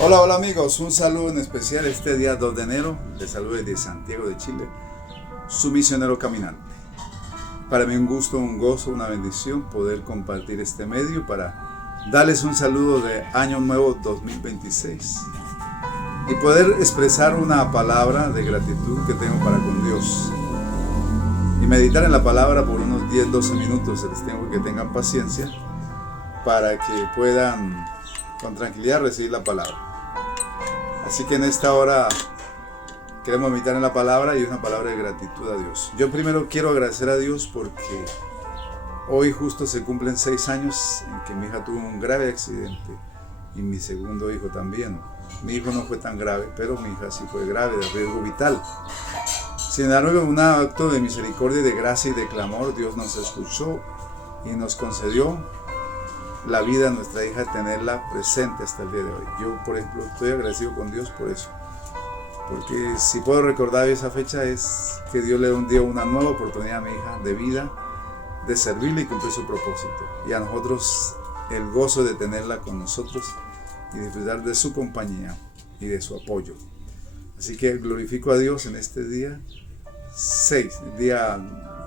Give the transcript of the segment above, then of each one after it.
Hola, hola amigos, un saludo en especial este día 2 de enero. Les saludo desde Santiago de Chile, su misionero caminante. Para mí un gusto, un gozo, una bendición poder compartir este medio para darles un saludo de Año Nuevo 2026 y poder expresar una palabra de gratitud que tengo para con Dios y meditar en la palabra por unos 10-12 minutos. Les tengo que tengan paciencia para que puedan con tranquilidad recibir la palabra. Así que en esta hora queremos meditar en la palabra y una palabra de gratitud a Dios. Yo primero quiero agradecer a Dios porque hoy justo se cumplen 6 años en que mi hija tuvo un grave accidente y mi segundo hijo también. Mi hijo no fue tan grave, pero mi hija sí fue grave, de riesgo vital. Sin embargo, en un acto de misericordia, de gracia y de clamor, Dios nos escuchó y nos concedió la vida de nuestra hija, tenerla presente hasta el día de hoy. Yo, por ejemplo, estoy agradecido con Dios por eso, porque si puedo recordar esa fecha es que Dios le dio una nueva oportunidad a mi hija de vida, de servirle y cumplir su propósito, y a nosotros el gozo de tenerla con nosotros y disfrutar de su compañía y de su apoyo. Así que glorifico a Dios en este día 6, el día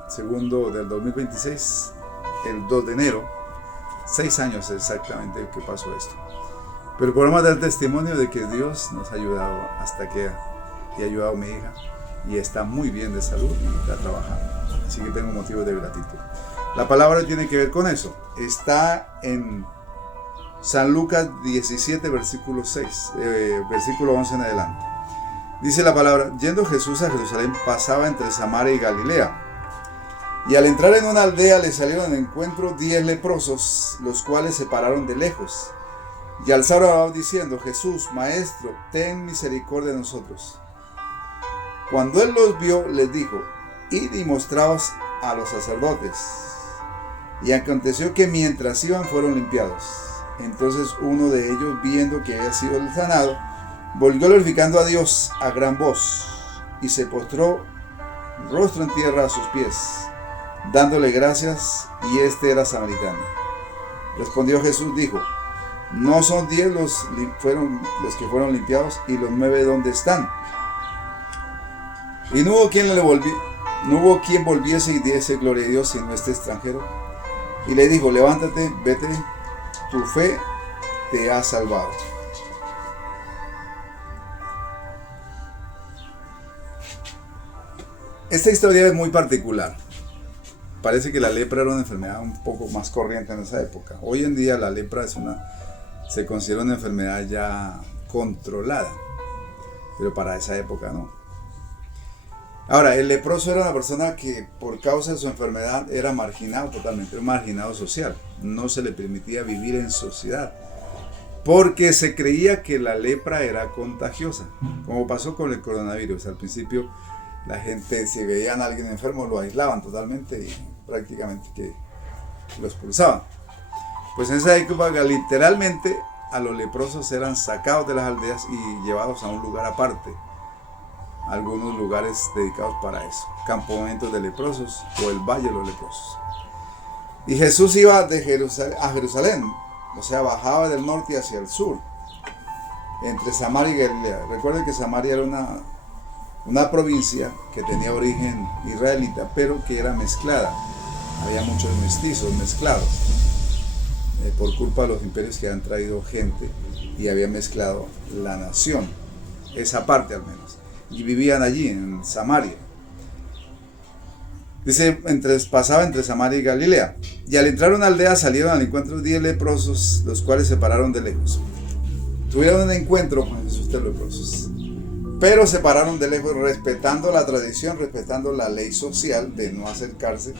segundo del 2026, el 2 de enero. 6 años exactamente que pasó esto. Pero podemos dar testimonio de que Dios nos ha ayudado hasta que ha ayudado a mi hija y está muy bien de salud y está trabajando. Así que tengo motivos de gratitud. La palabra tiene que ver con eso. Está en San Lucas 17, versículo 6, versículo 11 en adelante. Dice la palabra: yendo Jesús a Jerusalén, pasaba entre Samaria y Galilea. Y al entrar en una aldea le salieron al encuentro 10 leprosos, los cuales se pararon de lejos y alzaron la voz diciendo: Jesús, Maestro, ten misericordia de nosotros. Cuando él los vio, les dijo: id y mostraos a los sacerdotes. Y aconteció que mientras iban fueron limpiados. Entonces uno de ellos, viendo que había sido sanado, volvió glorificando a Dios a gran voz y se postró rostro en tierra a sus pies, dándole gracias, y este era samaritano. Respondió Jesús, dijo: ¿no son 10 los que fueron limpiados? ¿Y los 9 dónde están? Y no hubo quien volviese y diese gloria a Dios sino este extranjero. Y le dijo: levántate, vete, tu fe te ha salvado. Esta historia es muy particular. Parece que la lepra era una enfermedad un poco más corriente en esa época. Hoy en día la lepra se considera una enfermedad ya controlada, pero para esa época no. Ahora, el leproso era una persona que por causa de su enfermedad era marginado totalmente, un marginado social. No se le permitía vivir en sociedad, porque se creía que la lepra era contagiosa, como pasó con el coronavirus. Al principio la gente, si veían a alguien enfermo, lo aislaban totalmente y prácticamente que lo expulsaban. Pues en esa época literalmente a los leprosos eran sacados de las aldeas y llevados a un lugar aparte, algunos lugares dedicados para eso, campamentos de leprosos o el valle de los leprosos. Y Jesús iba de Jerusalén, o sea, bajaba del norte hacia el sur, entre Samaria y Galilea. Recuerden que Samaria era una provincia que tenía origen israelita, pero que era mezclada. Había muchos mestizos mezclados por culpa de los imperios que han traído gente y habían mezclado la nación, esa parte al menos, y vivían allí en Samaria. Dice: pasaba entre Samaria y Galilea. Y al entrar a una aldea salieron al encuentro 10 leprosos, los cuales se pararon de lejos. Tuvieron un encuentro con Jesús de leprosos, pero se pararon de lejos, respetando la tradición, respetando la ley social de no acercarse,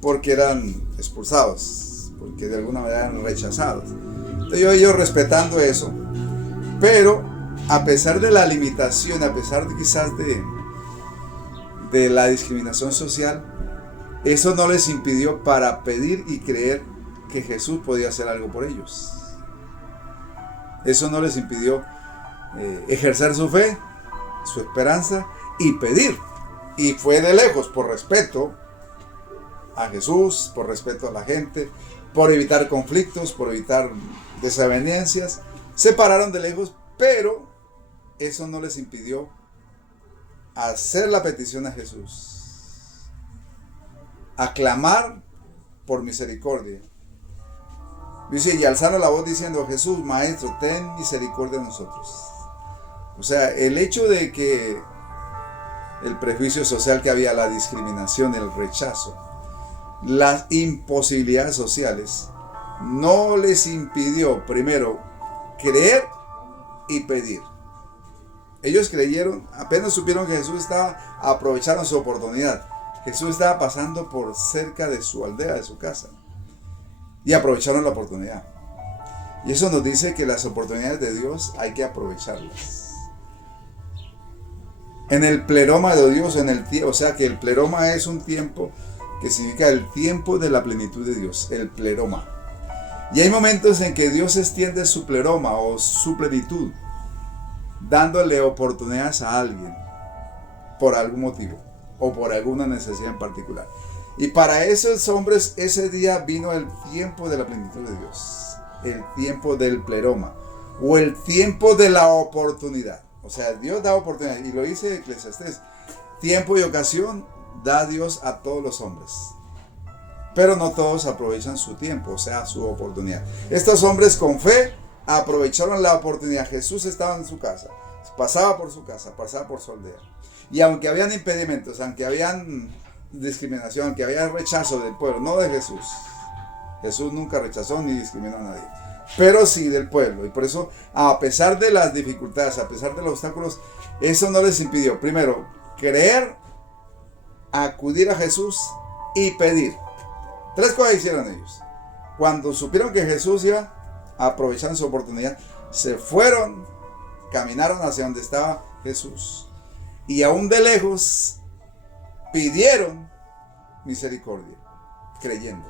porque eran expulsados, porque de alguna manera eran rechazados. Entonces ellos respetando eso, pero a pesar de la limitación, a pesar de quizás de la discriminación social, eso no les impidió para pedir y creer que Jesús podía hacer algo por ellos. Eso no les impidió ejercer su fe, su esperanza y pedir. Y fue de lejos, por respeto a Jesús, por respeto a la gente, por evitar conflictos, por evitar desavenencias. Se pararon de lejos Pero eso no les impidió hacer la petición a Jesús, aclamar por misericordia. Dice, y alzaron la voz diciendo, Jesús, Maestro, ten misericordia de nosotros. O sea, el hecho de que el prejuicio social que había, la discriminación, el rechazo, las imposibilidades sociales, no les impidió, primero, creer y pedir. Ellos creyeron, apenas supieron que Jesús estaba, aprovecharon su oportunidad. Jesús estaba pasando por cerca de su aldea, de su casa, y aprovecharon la oportunidad. Y eso nos dice que las oportunidades de Dios hay que aprovecharlas. En el pleroma de Dios, o sea que el pleroma es un tiempo que significa el tiempo de la plenitud de Dios, el pleroma. Y hay momentos en que Dios extiende su pleroma o su plenitud, dándole oportunidades a alguien por algún motivo o por alguna necesidad en particular. Y para esos hombres ese día vino el tiempo de la plenitud de Dios, el tiempo del pleroma o el tiempo de la oportunidad. O sea, Dios da oportunidad, y lo dice Eclesiastés, tiempo y ocasión da Dios a todos los hombres, pero no todos aprovechan su tiempo, o sea, su oportunidad. Estos hombres con fe aprovecharon la oportunidad. Jesús estaba en su casa, pasaba por su casa, pasaba por su aldea, y aunque habían impedimentos, aunque habían discriminación, aunque había rechazo del pueblo, no de Jesús. Jesús nunca rechazó ni discriminó a nadie, pero sí del pueblo. Y por eso, a pesar de las dificultades, a pesar de los obstáculos, eso no les impidió, primero, creer, acudir a Jesús y pedir. Tres cosas hicieron ellos. Cuando supieron que Jesús iba a aprovechar su oportunidad, se fueron, caminaron hacia donde estaba Jesús, y aún de lejos pidieron misericordia, creyendo.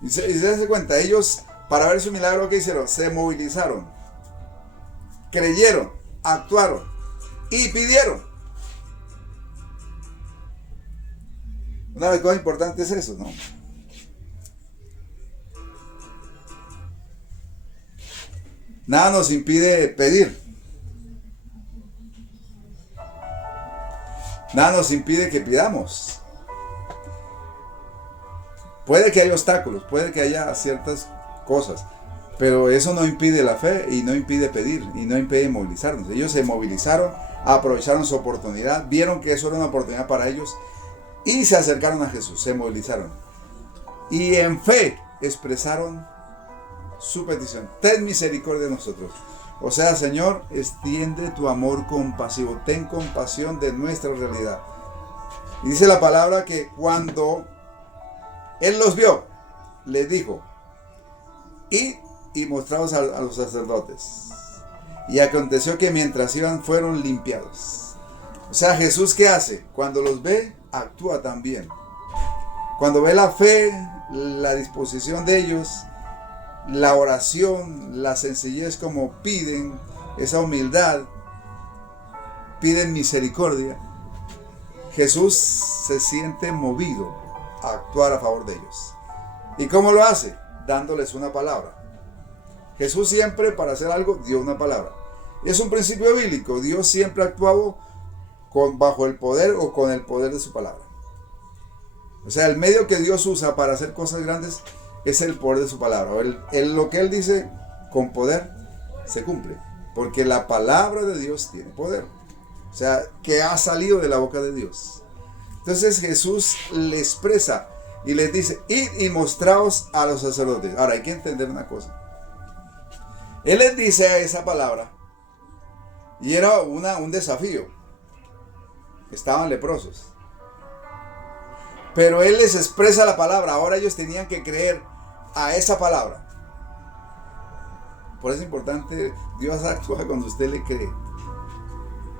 Y se dan cuenta, ellos, para ver su milagro, ¿qué hicieron? Se movilizaron, creyeron, actuaron y pidieron. Una de las cosas importantes es eso, ¿no? Nada nos impide pedir. Nada nos impide que pidamos. Puede que haya obstáculos, puede que haya ciertas cosas, pero eso no impide la fe y no impide pedir y no impide movilizarnos. Ellos se movilizaron, aprovecharon su oportunidad, vieron que eso era una oportunidad para ellos y se acercaron a Jesús, se movilizaron y en fe expresaron su petición. Ten misericordia de nosotros. O sea, Señor, extiende tu amor compasivo, ten compasión de nuestra realidad. Y dice la palabra que cuando Él los vio, les dijo, id y mostraos a los sacerdotes. Y aconteció que mientras iban fueron limpiados. O sea, Jesús, ¿qué hace? Cuando los ve, actúa también. Cuando ve la fe, la disposición de ellos, la oración, la sencillez como piden, esa humildad, piden misericordia, Jesús se siente movido a actuar a favor de ellos. ¿Y cómo lo hace? Dándoles una palabra. Jesús siempre, para hacer algo, dio una palabra. Es un principio bíblico. Dios siempre ha actuado bajo el poder o con el poder de su palabra. O sea, el medio que Dios usa para hacer cosas grandes es el poder de su palabra. Lo que Él dice con poder se cumple, porque la palabra de Dios tiene poder. O sea, que ha salido de la boca de Dios. Entonces Jesús le expresa y les dice, id y mostraos a los sacerdotes. Ahora hay que entender una cosa. Él les dice esa palabra y era un desafío. Estaban leprosos. Pero Él les expresa la palabra. Ahora ellos tenían que creer a esa palabra. Por eso es importante, Dios actúa cuando usted le cree.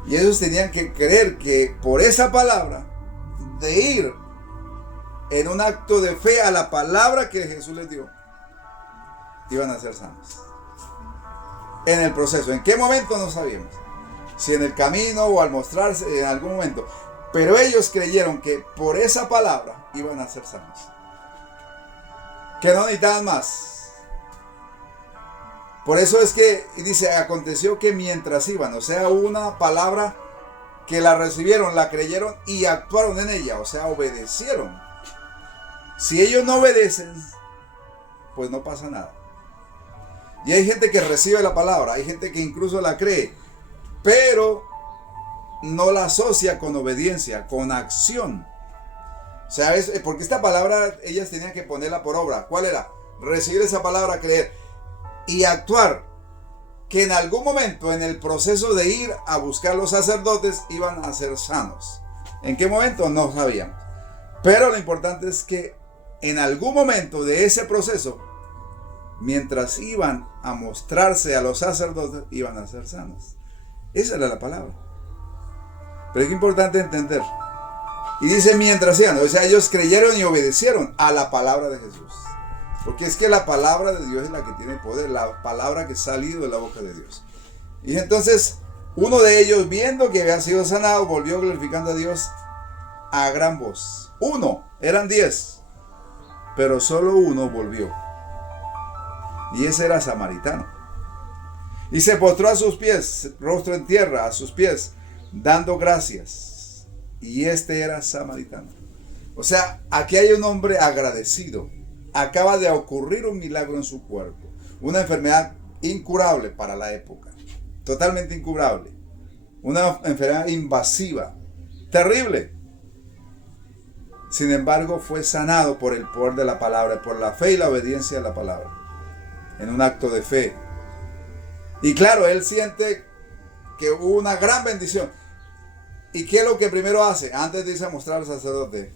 Y ellos tenían que creer que por esa palabra, de ir en un acto de fe a la palabra que Jesús les dio, iban a ser sanos. En el proceso, ¿en qué momento? No sabíamos. Si en el camino o al mostrarse en algún momento. Pero ellos creyeron que por esa palabra iban a ser sanos. Que no necesitaban más. Por eso es que dice, aconteció que mientras iban, o sea, una palabra que la recibieron, la creyeron y actuaron en ella, o sea, obedecieron. Si ellos no obedecen, pues no pasa nada. Y hay gente que recibe la palabra, hay gente que incluso la cree, pero no la asocia con obediencia, con acción. O sea, porque esta palabra ellas tenían que ponerla por obra. ¿Cuál era? Recibir esa palabra, creer y actuar. Que en algún momento en el proceso de ir a buscar los sacerdotes iban a ser sanos. ¿En qué momento? No sabíamos. Pero lo importante es que en algún momento de ese proceso, mientras iban a mostrarse a los sacerdotes, iban a ser sanos. Esa era la palabra. Pero es importante entender. Y dice mientras iban, o sea, ellos creyeron y obedecieron a la palabra de Jesús. Porque es que la palabra de Dios es la que tiene poder, la palabra que ha salido de la boca de Dios. Y entonces, uno de ellos, viendo que había sido sanado, volvió glorificando a Dios a gran voz. Uno, eran 10, pero solo uno volvió. Y ese era samaritano. Y se postró a sus pies, rostro en tierra, a sus pies, dando gracias. Y este era samaritano. O sea, aquí hay un hombre agradecido. Acaba de ocurrir un milagro en su cuerpo. Una enfermedad incurable para la época. Totalmente incurable. Una enfermedad invasiva. Terrible. Sin embargo, fue sanado por el poder de la palabra, por la fe y la obediencia a la palabra. En un acto de fe. Y claro, él siente que hubo una gran bendición. ¿Y qué es lo que primero hace? Antes de irse a mostrar al sacerdote.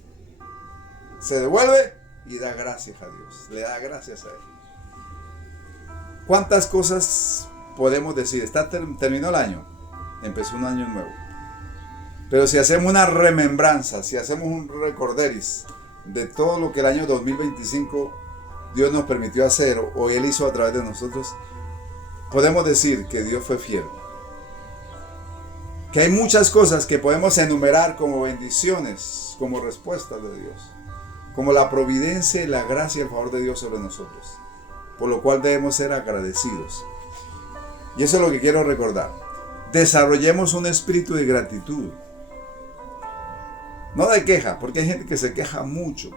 Se devuelve y da gracias a Dios. Le da gracias a Él. ¿Cuántas cosas podemos decir? Terminó el año. Empezó un año nuevo. Pero si hacemos una remembranza, si hacemos un recorderis de todo lo que el año 2025 Dios nos permitió hacer o Él hizo a través de nosotros, podemos decir que Dios fue fiel. Que hay muchas cosas que podemos enumerar como bendiciones, como respuestas de Dios. Como la providencia y la gracia y el favor de Dios sobre nosotros. Por lo cual debemos ser agradecidos. Y eso es lo que quiero recordar. Desarrollemos un espíritu de gratitud. No de queja, porque hay gente que se queja mucho.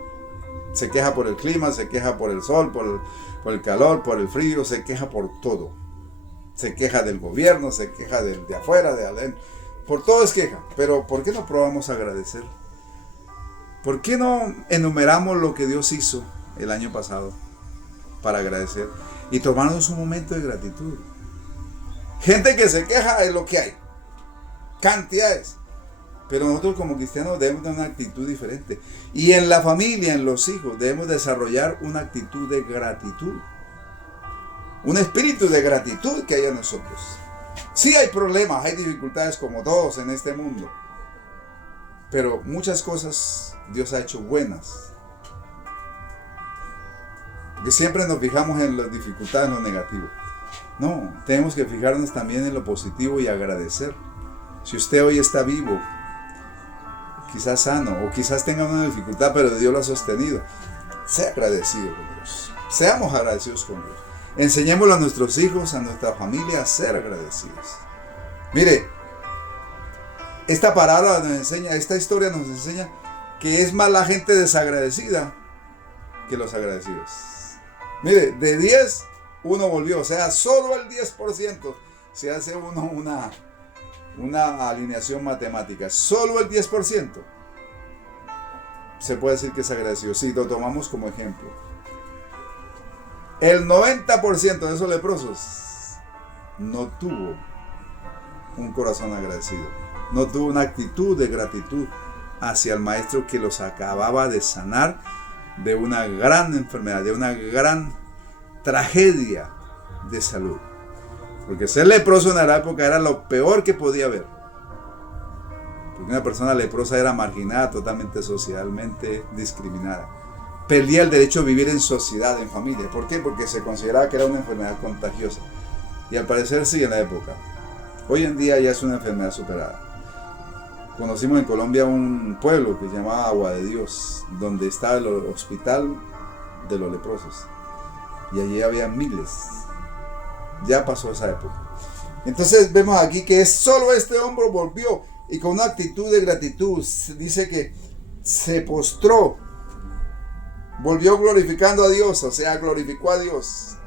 Se queja por el clima, se queja por el sol, por el calor, por el frío, se queja por todo. Se queja del gobierno, se queja de afuera, de adentro. Por todo es queja. Pero ¿por qué no probamos agradecer? ¿Por qué no enumeramos lo que Dios hizo el año pasado para agradecer y tomarnos un momento de gratitud? Gente que se queja es lo que hay, cantidades, pero nosotros como cristianos debemos tener una actitud diferente. Y en la familia, en los hijos, debemos desarrollar una actitud de gratitud, un espíritu de gratitud que hay en nosotros. Sí hay problemas, hay dificultades como todos en este mundo, pero muchas cosas Dios ha hecho buenas. Que siempre nos fijamos en las dificultades, en lo negativo. No, tenemos que fijarnos también en lo positivo y agradecer. Si usted hoy está vivo, quizás sano, o quizás tenga una dificultad, pero Dios lo ha sostenido, sea agradecido con Dios. Seamos agradecidos con Dios. Enseñémoslo a nuestros hijos, a nuestra familia a ser agradecidos. Mire, esta parábola nos enseña, esta historia nos enseña que es más la gente desagradecida que los agradecidos. Mire, de 10, uno volvió, o sea, solo el 10%, si hace uno una alineación matemática, solo el 10% se puede decir que es agradecido, si lo tomamos como ejemplo. El 90% de esos leprosos no tuvo un corazón agradecido, no tuvo una actitud de gratitud hacia el maestro que los acababa de sanar de una gran enfermedad, de una gran tragedia de salud. Porque ser leproso en la época era lo peor que podía haber. Porque una persona leprosa era marginada, totalmente socialmente discriminada. Perdía el derecho a vivir en sociedad, en familia. ¿Por qué? Porque se consideraba que era una enfermedad contagiosa. Y al parecer sí en la época. Hoy en día ya es una enfermedad superada. Conocimos en Colombia un pueblo que se llamaba Agua de Dios, donde estaba el hospital de los leprosos. Y allí había miles. Ya pasó esa época. Entonces vemos aquí que solo este hombre volvió y con una actitud de gratitud. Dice que se postró, volvió glorificando a Dios, o sea, glorificó a Dios.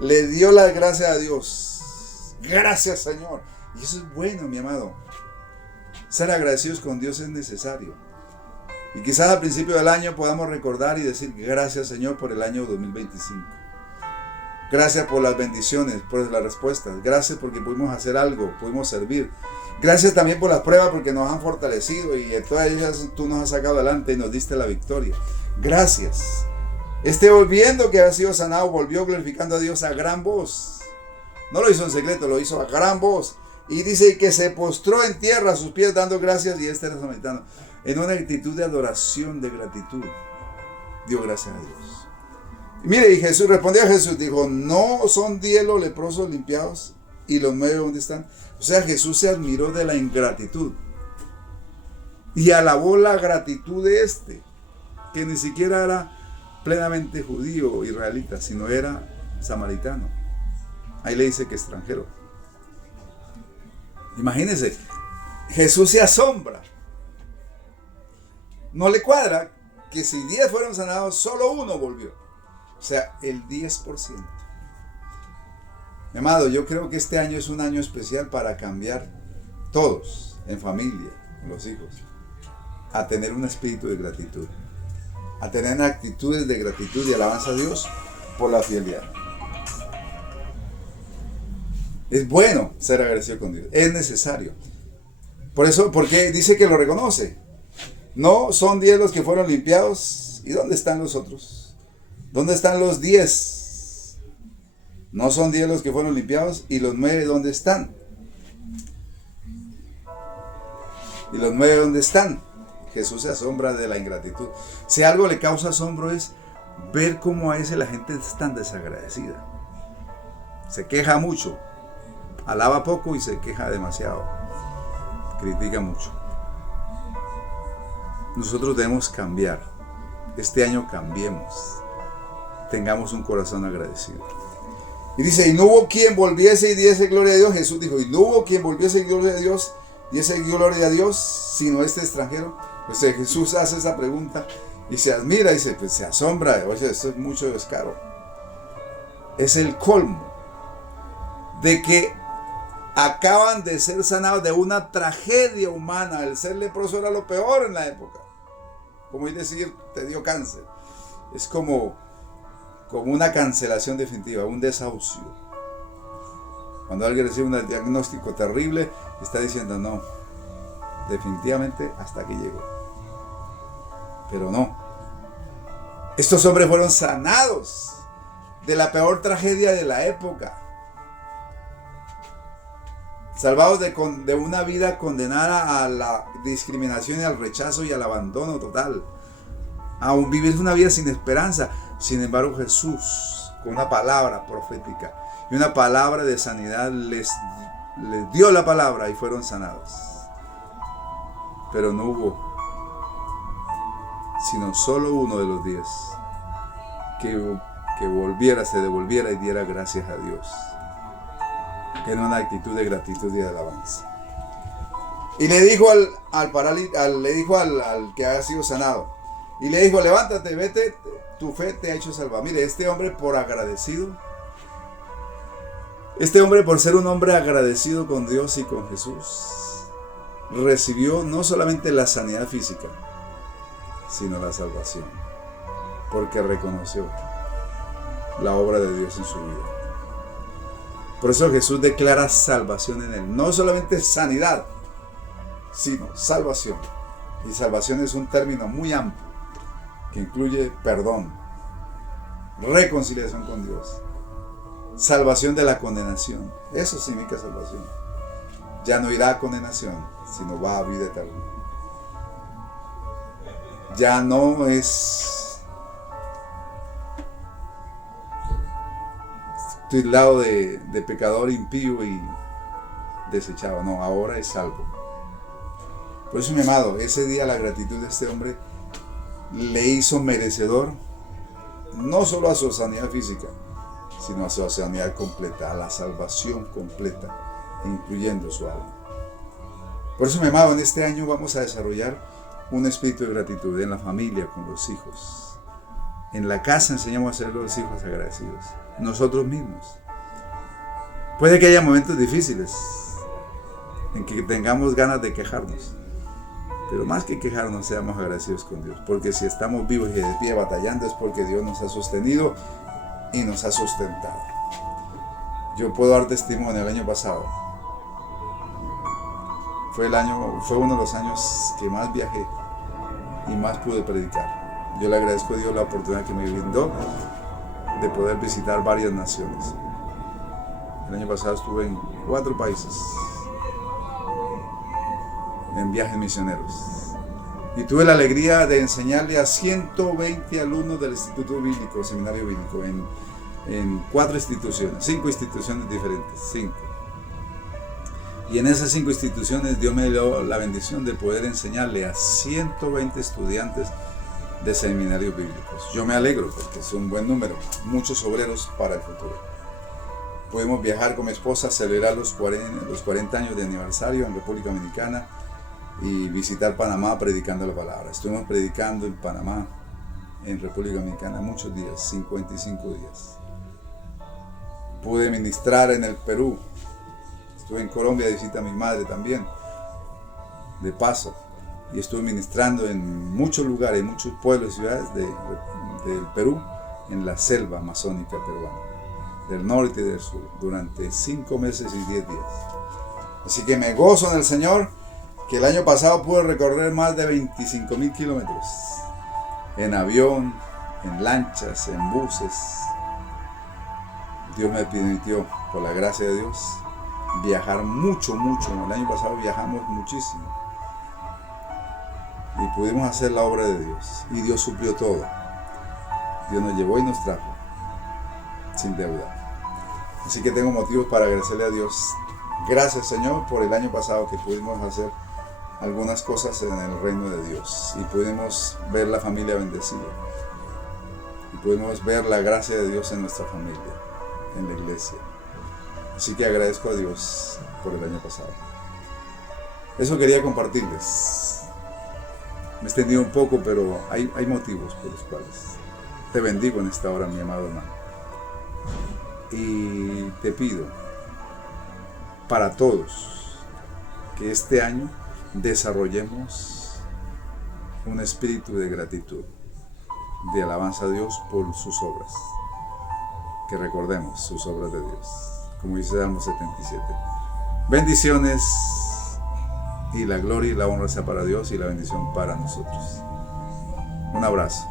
Le dio las gracias a Dios. Gracias, Señor. Y eso es bueno, mi amado. Ser agradecidos con Dios es necesario. Y quizás al principio del año podamos recordar y decir gracias, Señor, por el año 2025. Gracias por las bendiciones, por las respuestas. Gracias porque pudimos hacer algo, pudimos servir. Gracias también por las pruebas porque nos han fortalecido y en todas ellas tú nos has sacado adelante y nos diste la victoria. Gracias. Volviendo que ha sido sanado, volvió glorificando a Dios a gran voz. No lo hizo en secreto, lo hizo a gran voz. Y dice que se postró en tierra a sus pies dando gracias, y era samaritano. En una actitud de adoración, de gratitud, dio gracias a Dios. Y mire, y Jesús respondió a Jesús, dijo, ¿no son 10 los leprosos limpiados? ¿Y los 9 dónde están? O sea, Jesús se admiró de la ingratitud. Y alabó la gratitud de que ni siquiera era plenamente judío o israelita, sino era samaritano. Ahí le dice que extranjero. Imagínense, Jesús se asombra. No le cuadra que si 10 fueron sanados, solo uno volvió. O sea, el 10%. Mi amado, yo creo que este año es un año especial para cambiar todos, en familia, con los hijos, a tener un espíritu de gratitud, a tener actitudes de gratitud y alabanza a Dios por la fidelidad. Es bueno ser agradecido con Dios, es necesario. Por eso, porque dice que lo reconoce. No son 10 los que fueron limpiados. ¿Y dónde están los otros? ¿Dónde están los 10? No son 10 los que fueron limpiados. ¿Y los 9 dónde están? ¿Y los 9 dónde están? Jesús se asombra de la ingratitud. Si algo le causa asombro es ver cómo a veces la gente es tan desagradecida. Se queja mucho. Alaba poco y se queja demasiado. Critica mucho. Nosotros debemos cambiar. Este año cambiemos. Tengamos un corazón agradecido. Y dice, y no hubo quien volviese y diese gloria a Dios. Jesús dijo, y no hubo quien volviese y gloria a Dios, diese gloria a Dios, sino este extranjero. Pues Jesús hace esa pregunta y se admira, y se asombra. Oye, esto es mucho descaro. Es el colmo de que acaban de ser sanados de una tragedia humana. El ser leproso era lo peor en la época. Como es decir, te dio cáncer. Es como una cancelación definitiva, un desahucio. Cuando alguien recibe un diagnóstico terrible, está diciendo, no, definitivamente hasta aquí llegó. Pero no. Estos hombres fueron sanados de la peor tragedia de la época. Salvados de una vida condenada a la discriminación y al rechazo y al abandono total. A vivir una vida sin esperanza. Sin embargo, Jesús, con una palabra profética y una palabra de sanidad, les dio la palabra y fueron sanados. Pero no hubo sino solo uno de los 10 que volviera, se devolviera y diera gracias a Dios. En una actitud de gratitud y de alabanza. Y le dijo al que ha sido sanado, y le dijo, levántate, vete, tu fe te ha hecho salvar. Mire, este hombre por agradecido, por ser un hombre agradecido con Dios y con Jesús, recibió no solamente la sanidad física, sino la salvación, porque reconoció la obra de Dios en su vida. Por eso Jesús declara salvación en él. No solamente sanidad, sino salvación. Y salvación es un término muy amplio que incluye perdón, reconciliación con Dios, salvación de la condenación. Eso significa salvación. Ya no irá a condenación, sino va a vida eterna. Ya no es tildado de pecador impío y desechado. No, ahora es salvo. Por eso, mi amado, ese día la gratitud de este hombre le hizo merecedor no solo a su sanidad física, sino a su sanidad completa, a la salvación completa, incluyendo su alma. Por eso, mi amado, en este año vamos a desarrollar un espíritu de gratitud en la familia, con los hijos. En la casa enseñamos a ser los hijos agradecidos, nosotros mismos. Puede que haya momentos difíciles en que tengamos ganas de quejarnos, pero más que quejarnos, seamos agradecidos con Dios, porque si estamos vivos y de pie batallando es porque Dios nos ha sostenido y nos ha sustentado. Yo puedo dar testimonio. El año pasado fue uno de los años que más viajé y más pude predicar. Yo le agradezco a Dios la oportunidad que me brindó de poder visitar varias naciones. El año pasado estuve en 4 países en viajes misioneros y tuve la alegría de enseñarle a 120 alumnos del Instituto Bíblico, Seminario Bíblico, en 4 instituciones, 5 instituciones diferentes, 5. Y en esas 5 instituciones Dios me dio la bendición de poder enseñarle a 120 estudiantes de seminarios bíblicos. Yo me alegro porque es un buen número, muchos obreros para el futuro. Pudimos viajar con mi esposa a celebrar los 40 años de aniversario en República Dominicana y visitar Panamá predicando la palabra. Estuvimos predicando en Panamá, en República Dominicana, muchos días, 55 días. Pude ministrar en el Perú. Estuve en Colombia de visita a mi madre también, de paso. Y estuve ministrando en muchos lugares, en muchos pueblos y ciudades del Perú, en la selva amazónica peruana, del norte y del sur, durante 5 meses y 10 días. Así que me gozo en el Señor, que el año pasado pude recorrer más de 25,000 kilómetros, en avión, en lanchas, en buses. Dios me permitió, por la gracia de Dios, viajar mucho. El año pasado viajamos muchísimo. Y pudimos hacer la obra de Dios. Y Dios suplió todo. Dios nos llevó y nos trajo, sin deuda. Así que tengo motivos para agradecerle a Dios. Gracias, Señor, por el año pasado que pudimos hacer algunas cosas en el reino de Dios. Y pudimos ver la familia bendecida. Y pudimos ver la gracia de Dios en nuestra familia, en la iglesia. Así que agradezco a Dios por el año pasado. Eso quería compartirles. Me he extendido un poco, pero hay motivos por los cuales te bendigo en esta hora, mi amado hermano. Y te pido para todos que este año desarrollemos un espíritu de gratitud, de alabanza a Dios por sus obras. Que recordemos sus obras de Dios, como dice Salmo 77. Bendiciones. Y la gloria y la honra sea para Dios y la bendición para nosotros. Un abrazo.